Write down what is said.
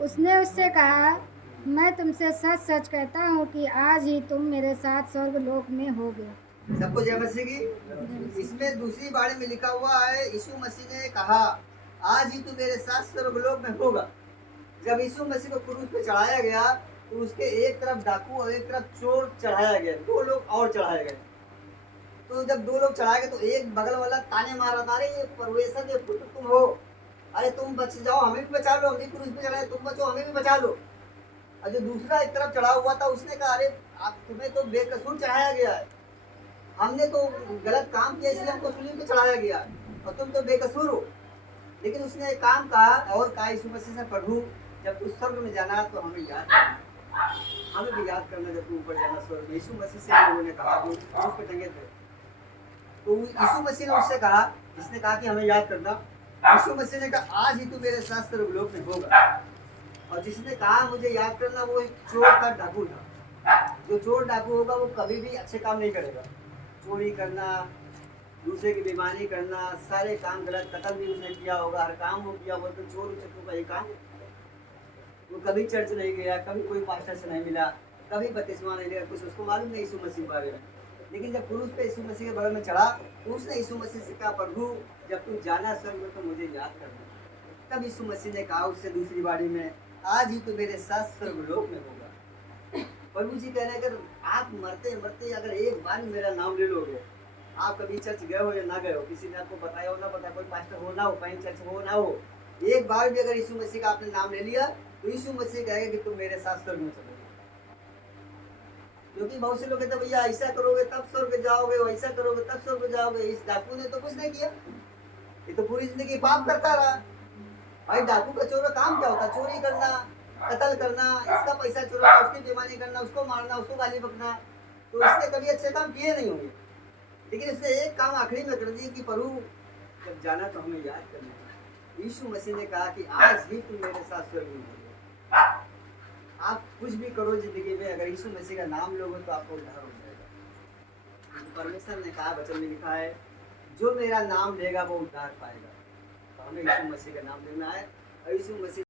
उसने उससे कहा, मैं तुमसे सच सच कहता हूँ कि आज ही तुम मेरे साथ स्वर्गलोक में होगे। सबको जय मसीह की। इसमें दूसरी बाणी में लिखा हुआ है, यीशु मसीह ने कहा आज ही तू मेरे साथ स्वर्गलोक में होगा। जब यीशु मसीह को क्रूस पे चढ़ाया गया तो उसके एक तरफ डाकू और एक तरफ चोर चढ़ाया गया, दो लोग और चढ़ाए गए। तो जब दो लोग चढ़ाए गए तो एक बगल वाला ताने मार रहा था, अरे ये परमेश्वर के पुत्र तुम हो, अरे तुम बच जाओ, हमें भी बचा लो, हम भी क्रूस पे चढ़ाए, तुम बचो, हमें भी बचा लो। और जो दूसरा एक तरफ चढ़ा हुआ था उसने कहा, अरे आप तुम्हें तो बेकसूर चढ़ाया गया है, हमने तो गलत काम किया इसलिए हमको सूली पे चढ़ाया गया और तुम तो बेकसूर हो। लेकिन उसने एक काम कहा और कहा यीशु मसीह से, प्रभु जब तू स्वर्ग में जाना तो हमें याद करना, हमें भी याद करना जब तू ऊपर जाना स्वर्ग में। यीशु मसीह से लोगों ने कहा, जो क्रूस पे टंगे थे, तो यीशु मसीह ने उससे कहा, जिसने कहा कि हमें याद करना, यीशु मसीह ने कहा आज ही तू मेरे साथ स्वर्गलोक में होगा। और जिसने कहा मुझे याद करना वो एक चोर का डाकू था। जो चोर डाकू होगा वो कभी भी अच्छे काम नहीं करेगा, चोरी करना, दूसरे की बेईमानी करना, सारे काम गलत, कत्ल भी उसने किया होगा, हर काम वो किया होगा। तो चोर उचक्कों का ये काम। वो कभी चर्च नहीं गया, कभी कोई पास्टर से नहीं मिला, कभी बपतिस्मा नहीं लिया, कुछ उसको मालूम नहीं यीशु मसीह के बारे में। लेकिन जब क्रूस पे यीशु मसीह के बगल में चढ़ा तो उसने यीशु मसीह से कहा, प्रभु जब तू जाना स्वर्ग में तो मुझे याद करना। तब यीशु मसीह ने कहा उससे दूसरी बारी में, आज ही तो मेरे साथ स्वर्गलोक में होगा। प्रभु जी कह रहे हैं, अगर आप मरते मरते अगर एक बार मेरा नाम ले लोगे, आप कभी चर्च गए हो या ना गए हो, किसी ने आपको बताया हो ना बताया, कोई पास्टर हो ना हो, कहीं चर्च हो ना हो, एक बार भी अगर यीशु मसीह का आपने नाम ले लिया तो यीशु मसीह कहेगा कि तुम मेरे साथ स्वर्ग में चलोगे। क्योंकि बहुत से लोग कहते हैं भैया ऐसा करोगे तब स्वर्ग जाओगे, वैसा करोगे तब स्वर्ग जाओगे। इस डाकू ने तो कुछ नहीं किया, ये तो पूरी जिंदगी पाप करता रहा। भाई डाकू का चोर का काम क्या होता? चोरी करना, कत्ल करना, इसका पैसा चुराना, उसकी बेईमानी करना, उसको मारना, उसको गाली बकना। तो इसने कभी अच्छे काम किए नहीं होंगे, लेकिन इसने एक काम आखिरी में कर दिया कि प्रभु जब जाना तो हमें याद करना। यीशु मसीह ने कहा कि आज ही तुम मेरे साथ स्वर्ग में होगे। आप कुछ भी करो जिंदगी में, अगर यीशु मसीह का नाम लोगे तो आपको उद्धार हो जाएगा। परमेश्वर ने कहा, वचन में लिखा है, जो मेरा नाम लेगा वो उद्धार पाएगा। तो हमें यीशु मसीह का नाम लेना है और यीशु मसीह